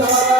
Lord.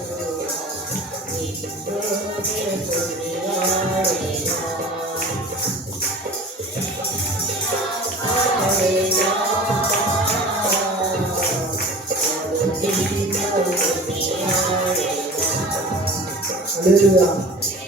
할렐루야.